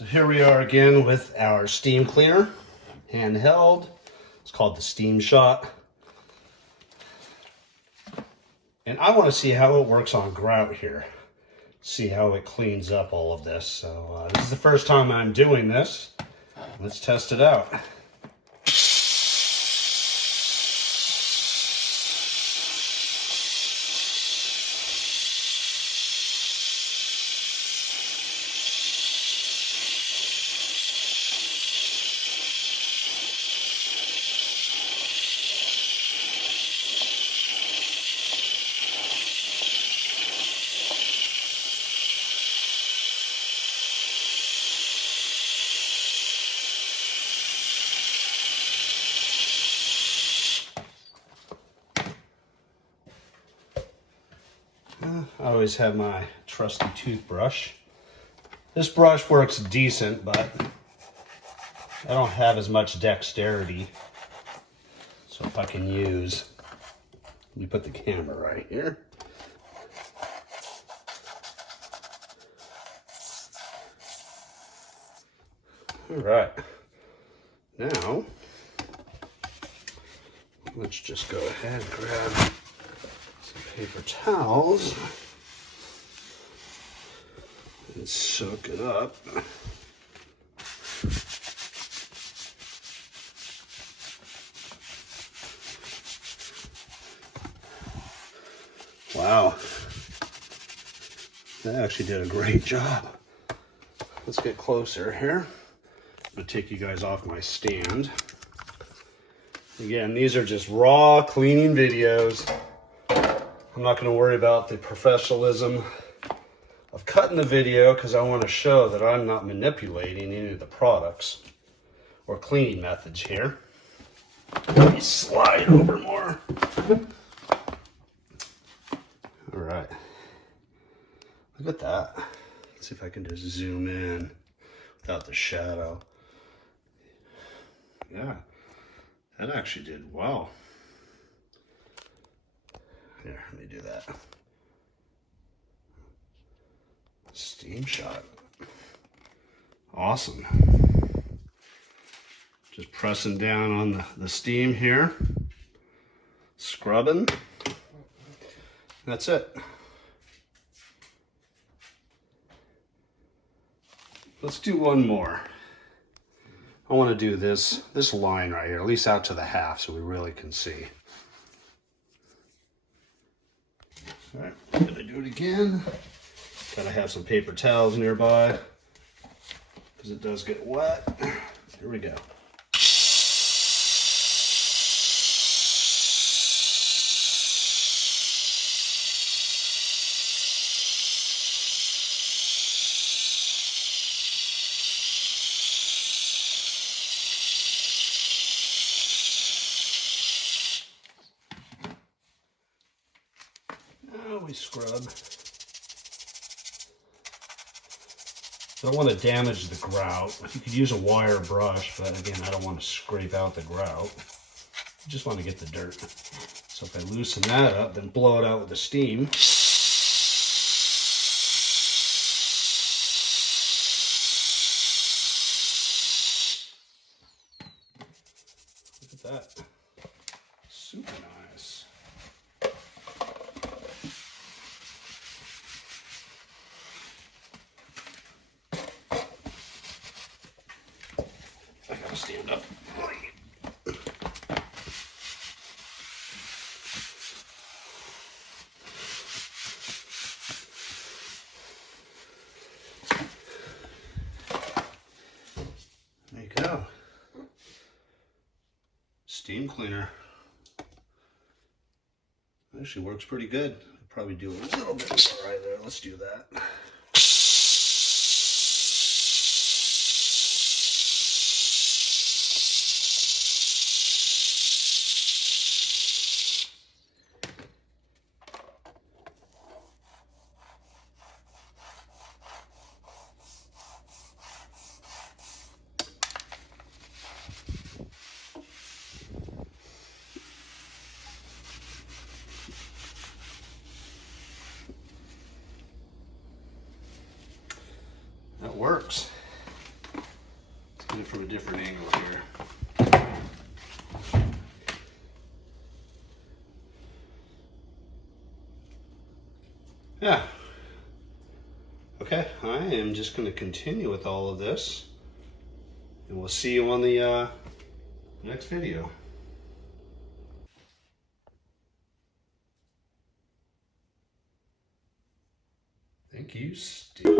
So here we are again with our steam cleaner, handheld. It's called the Steam Shot. And I want to see how it works on grout here. See how it cleans up all of this. So this is the first time I'm doing this. Let's test it out. I always have my trusty toothbrush. This brush works decent, but I don't have as much dexterity. So if I can use, let me put the camera right here. All right, now let's just go ahead and grab some paper towels and soak it up. Wow, that actually did a great job. Let's get closer here. I'm gonna take you guys off my stand. Again, these are just raw cleaning videos. I'm not gonna worry about the professionalism of cutting the video because I want to show that I'm not manipulating any of the products or cleaning methods here. Let me slide over more. All right, look at that. Let's see if I can just zoom in without the shadow. Yeah, that actually did well. Here, let me do that. Steam Shot. Awesome. Just pressing down on the steam here. Scrubbing. That's it. Let's do one more. I want to do this line right here, at least out to the half so we really can see. All right, I'm gonna do it again. Gotta have some paper towels nearby because it does get wet. Here we go. Now we scrub. I don't want to damage the grout. You could use a wire brush, but again, I don't want to scrape out the grout. I just want to get the dirt. So if I loosen that up, then blow it out with the steam. Look at that. Super nice. I gotta stand up. There you go. Steam cleaner. Actually works pretty good. I'll probably do a little bit more right there. Let's do that. That works. from a different angle here. Yeah. Okay, I am just going to continue with all of this, and we'll see you on the next video. Thank you, Steve.